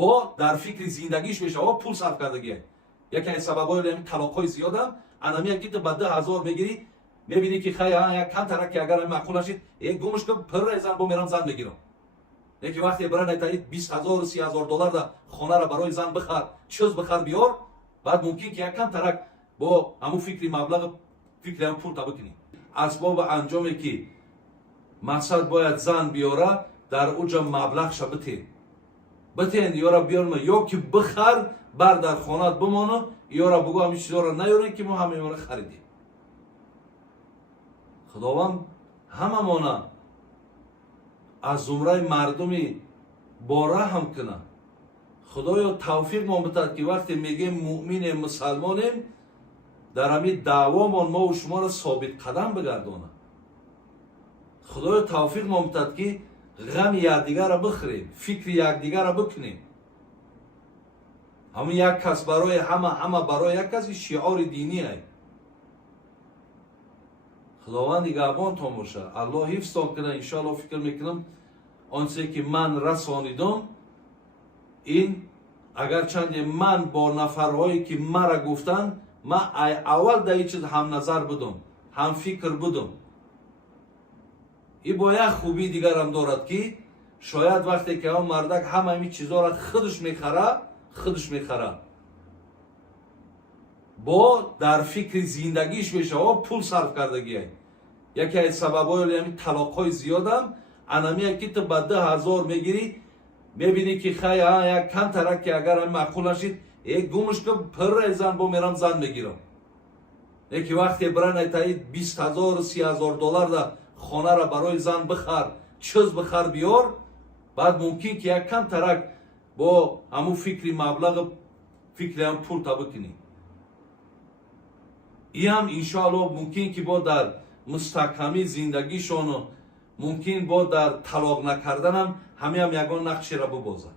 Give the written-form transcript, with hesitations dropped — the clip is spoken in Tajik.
бо дар фикри зиндагиш мешава пул сарф кардагие. яке аз сабабҳои талоқҳои зиёдам анамия ки ба 2000 мегирӣ, мебинӣ ки хай як кантара ки агар маъқул нашид гумушка пиррезан бо мерам зан мегирам. Неки вақте бара найтаид 20000 30,000 доллар да хонара барои зан бихар, чиз бихар биёр, баъд мумкин ки як кантарак бо ҳамун фикри маблағ фикри ҳам пул табикунӣ. Асбоби анҷоме ки мақсад бояд зан биёра дар уҷа маблағша битен. Битен ёра биёрма ё ки бихар бар дар хонат бимону ёра бугӯ ҳамин чизора наёрем ки мо ҳамаёнро харидем. худованд ҳамамона аз зумраи мардуми бораҳм кина. худоё тавфиқ мон битад ки вақте мегем муъминем мусалмонем дар ҳамин даъвомон мо шуморо собитқадам бигардона. худоё тавфиқ мон битад ки ғами якдигарро бихӯрем, фикри якдигарро бикунем. ҳамин як кас барои ҳама барои як каси шиори динӣ ай. худованд нигаҳбонтон боша. аллоҳ ҳифзтон кина. иншоаллоҳ фикр мекунам он чизе ки ман расонидум ин агарчанде ман бо нафарҳое ки мара гуфтанд ман аввал дар ин чиз ҳамназар будум, ҳамфикр будум. ин бо як хубии дигарам дорад ки шояд вақте ки он мардак ҳама ин чизора худш мехара бо дар фикри зиндагиш мешава пул сарф кардагие. яке аз сабабҳои талоқҳои зиёдам анамия ки ту ба 2000 мегирӣ, мебинӣ ки хай як кантарак ки агар маъқул нашид гумушка пиррезан бо мерам зан мегирам. неки вақте бара найтаид 20000 30,000 доллар да хонара барои зан бихар, чиз бихар биёр, баъд мумкин ки як кантарак бо ҳамун фикри маблағ фикри ҳам пул табикунӣ. ин ҳам иншоаллоҳ мумкин ки бо дар мустаҳкамии зиндагишону мумкин бо дар талоқ накарданам ҳамин ҳам ягон нақшеро бибозад.